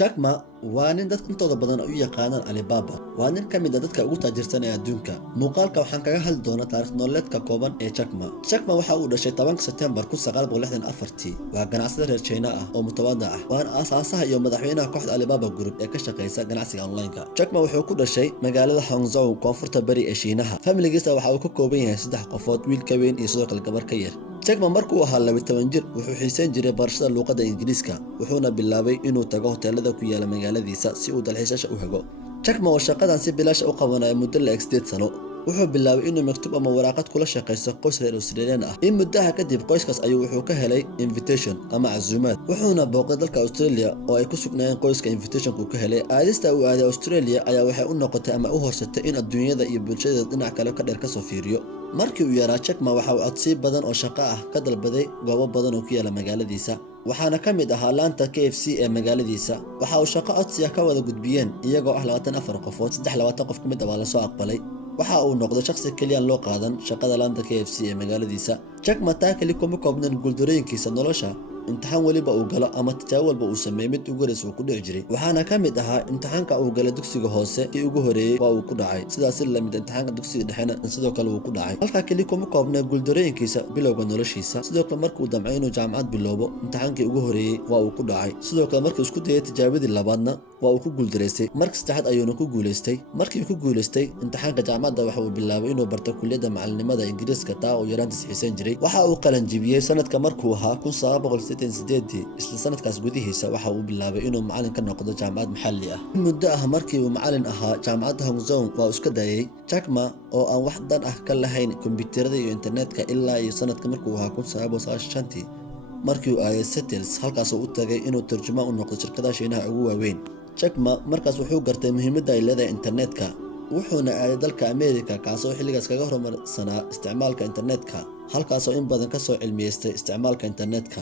Jack Ma waa nin dadka intooda badan u yaqaanaan Alibaba. Waa nin ka mid ah dadka ugu taajirsan ee adduunka. Muuqaalka waxaan kaga hadli doonaa taariikh nololeedka kooban ee Jack Ma. Jack Ma waxa uu dhashay 10 Sebtembar 1964. Waa ganacsade reer China ah oo mutawaadic ah. Waana aasaasaha iyo madaxweynaha kooxda Alibaba Group ee ka shaqeysa ganacsiga online-ka. Jack Ma wuxuu ku dhashay magaalada Hangzhou, koonfurta bari ee Shiinaha. Familigiisa waxa uu ka kooban yahay 3 qofood, wiil ka weyn iyo sidoo kale gabar ka yar. Jack Ma markuu ahaa 12 jir wuxuu xiisayn jiray barashada luqadda Ingiriiska, wuxuuna bilaabay inuu tago hoteelada ku yaala magaaladiisa si uu dalxiisayaasha u hago. Jack Ma oo shaqadan si bilaash ah u qabanaya muddo la eg 8 sano, wuxuu bilaabay inuu maktub ama waraaqad kula shaqeysto qoys reer Australian ah. In muddaha kadib qoyskaas ayuu wuxuu ka helay invitation ama casuumaad, wuxuuna booqday dalka Australia oo ay ku sugnaayeen qoyska invitationku ka helay. Aadista uu aaday Australia ayaa waxay u noqotay ama u horseetay in adduunyada iyo bulshada dhinac kale ka dheer ka soo fiiriyo. Markii uu yaraa, Jack Ma waxa uu codsiyo badan oo shaqo ah ka dalbaday goobo badan oo ku yaala magaaladiisa, waxaana ka mid ahaa laanta KFC ee magaaladiisa. Waxa uu shaqo codsi ah ka wada gudbiyeen iyagoo ah 24 qofood, 23 qof ka mid ah waa la soo aqbalay. Waxa uu noqday shakhsi kaliya loo qaadan shaqada laanta KFC ee magaaladiisa. Jack Ma taa kali kuma koobnaan guuldarooyinkiisa nolosha. Imtixaan waliba uu galo ama tijaabo walba uu sameeyo mid ugu horeysay uu ku dhici jiray, waxaana ka mid ahaa imtixaanka uu galay dugsiga hoose kii ugu horeeyay waa uu ku dhacay, sidaas la mid imtixaanka dugsiga dhexena sidoo kale uu ku dhacay. Halka kali kuma koobnaa guuldarooyinkiisa bilowga noloshiisa, sidoo kale markuu damcay inuu jaamacad bilowbo, imtixaankii ugu horeeyay waa uu ku dhacay. Sidoo kale markii uu isku dayay tijaabadii labaadna waa uu ku guuldareystay, markii saddexaad ayuuna ku guuleystay. Markii uu ku guuleystay imtixaanka jaamacadda waxa uu bilaabay inuu barto kulliyadda macallinimada Ingiriiska taa oo yaraantiis xiisayn jiray. Waxa uu qalin jebiyay sanadka markuu ahaa 1988. isla sanadkaas gudihiisa waxa uu bilaabay inuu macallin ka noqdo jaamacad maxalli ah. In muddo ah markii uu macallin ahaa jaamacadda Hangzhou waa uu iska dayay. Jack Ma oo aan wax dan ah ka lahayn kombiyuutarada iyo internetka ilaa iyo sanadka markuu ahaa 1995 markii uu aaday Seattle, halkaas uu u tagay inuu tarjuma u noqdo shirkadaha Shiinaha ugu waaweyn. Jack Ma markaas wuxuu gartay muhiimadda ay leedahay internetka, wuxuuna aaday dalka Ameerika kaasoo xilligaas kaga horumarsanaa isticmaalka internetka, halkaasoo in badan ka soo cilmiyeystay isticmaalka internetka.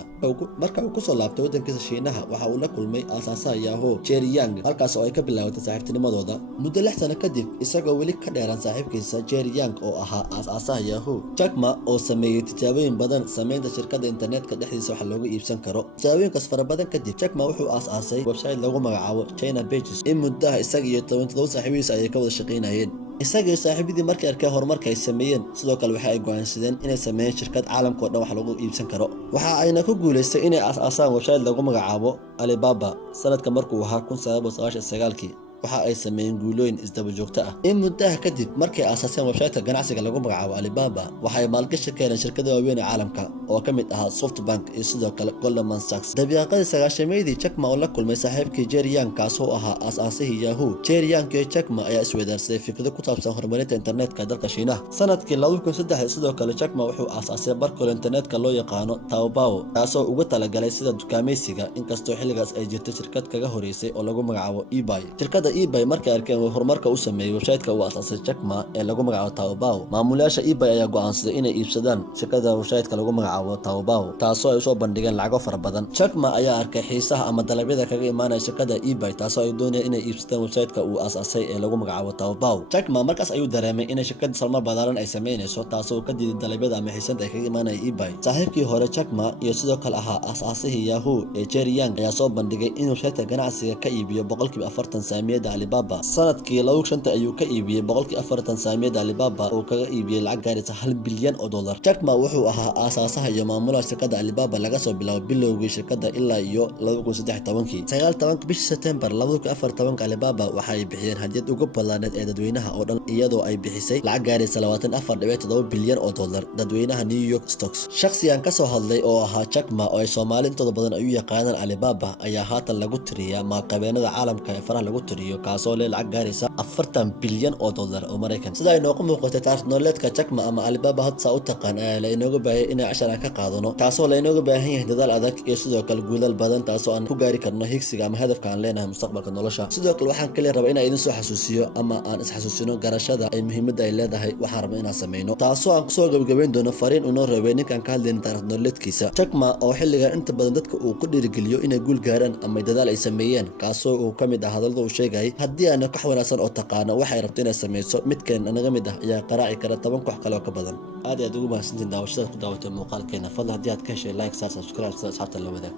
Marka uu ku soo laabtay waddankiisa Shiinaha waxa uu la kulmay aasaasaha Yahoo, Jerry Yang, halkaas oo ay ka bilaabatay saaxiibtinimadooda. Muddo 6 sano kadib, isagoo weli ka dheeraan saaxiibkiisa Jerry Yang oo ahaa aasaasaha Yahoo, Jack Ma oo sameeyay tijaabooyin badan sameynta shirkadda internetka dhexdiisa wax looga iibsan karo. Tijaabooyinkaas fara badan kadib, Jack Ma wuxuu aasaasay website lagu magacaabo China Pages. In muddaha isaga iyo 17 saaxiibihiisa ayay ka wada shaqeynayeen. Isaga iyo saaxiibadii markay arkeen horumarka ay sameeyeen, sidoo kale waxa ay go'aansadeen inay sameeyaan shirkad caalamka oo dhan wax lagu iibsan karo. Waxa ayna ku guuleystay inay aasaasaan website lagu magacaabo Alibaba sanadka markuu ahaa 1999. waxa ay sameeyeen guulooyin isdaba joogto ah. In muddaha kadib markay aasaaseen website-ka ganacsiga lagu magacaabo Alibaba, waxay maalgashi ka heleen shirkado waaweyn ee caalamka oo ka mid ahaa SoftBank iyo sidoo kale Goldman Sachs. Dabiiqadii 9-meydii, Jack Ma oo la kulmay saaxiibkii Jerry Yang kaasoo ahaa aasaasihii Yahoo. Jerry Yang iyo Jack Ma ayaa isweydaarsaday fikrado ku saabsan horumarinta internetka dalka Shiinaha. Sanadkii 2003 sidoo kale Jack Ma wuxuu aasaasay barkale internetka loo yaqaano Taobao, kaasoo uga talagalay sida dukaamaysiga, inkastoo xilligaas ay jirtay shirkad kaga horeysay oo lagu magacaabo eBay. eBay markay arkeen horumarka uu sameeyay website-ka uu aasaasay Jack Ma ee lagu magacaabo Taobao, maamulayaasha eBay ayaa go'aansaday inay iibsadaan shirkadda website-ka lagu magacaabo Taobao, taasoo ay u soo bandhigeen lacago fara badan. Jack Ma ayaa arkay xiisaha ama dalabyada kaga imaanaya shirkadda eBay, taasoo ay doonayeen inay iibsadaan website-ka uu aasaasay ee lagu magacaabo Taobao. Jack Ma markaas ayuu dareemay inay shirkadda salmar ballaaran ay sameynayso, taasoo ka diiday dalabyada ama xiisada ay kaga imaanaya eBay. Saaxiibkii hore Jack Ma iyo sidoo kale ahaa aasaasihii Yahoo ee Jerry Yang ayaa soo bandhigay inuu website-ka ganacsiga ka iibiyo 40% saamiyada Alibaba. Sanadkii 2005 ayuu ka iibiyay 40% saamiyada Alibaba oo kaga iibiyay lacag gaaraysa $1 bilyan. Jack Ma wuxuu ahaa aasaasaha iyo maamulaha shirkadda Alibaba laga soo bilaabo bilowgii shirkadda ilaa iyo 2013. 19 bishii Sebtembar 2014, Alibaba waxa ay bixiyeen hadiyad ugu ballaaneed ee dadweynaha oo dhan iyadoo ay bixisay lacag gaaraysa $24.7 bilyan dadweynaha New York Stocks. Shakhsigan ka soo hadlay oo ahaa Jack Ma oo ay Soomaali intooda badan u yaqaanaan Alibaba ayaa haatan lagu tiriyaa maalqabeennada caalamka ee faraha lagu tiriyo, kaasoo leh lacag gaaraysa $40 bilyan oo Mareykan. Sida ay noogu muuqatay taariikh nololeedka Jack Ma ama Alibaba hadda u taqaan ayaa la inooga baahay inay cashar ka qaadano, taasoo la inooga baahan yahay dadaal adag iyo sidoo kale guulal badan, taasoo aan ku gaari karno higsiga ama hadafka aan leenahay mustaqbalka nolosha. Sidoo kale waxaan kaliya rabaa inaan idin soo xasuusiyo ama aan isxasuusino garashada ay muhiimadda ay leedahay waxaan rabaa inaan sameyno, taasoo aan kusoo gabagabeyn doono fariin uu noo reebay ninkaan ka hadlayna taariikh nololeedkiisa. Jack Ma oo xilligan inta badan dadka uu ku dhiirigeliyo inay guul gaaraan ama dadaal ay sameeyeen, kaasoo uu ka mid ah hadallada uu sheegay haddii aan ka wanaagsan oo taqaano waxay rabto inay sameyso, midkeen anaga mid ah ayaa qaraaci kara 10 koox kale oo ka badan. aad ugu mahadsantiin daawashada ku daawatay muuqaalkeena. fadlan haddii aad ka heshay like, subscribe, asxaabta la wadaag.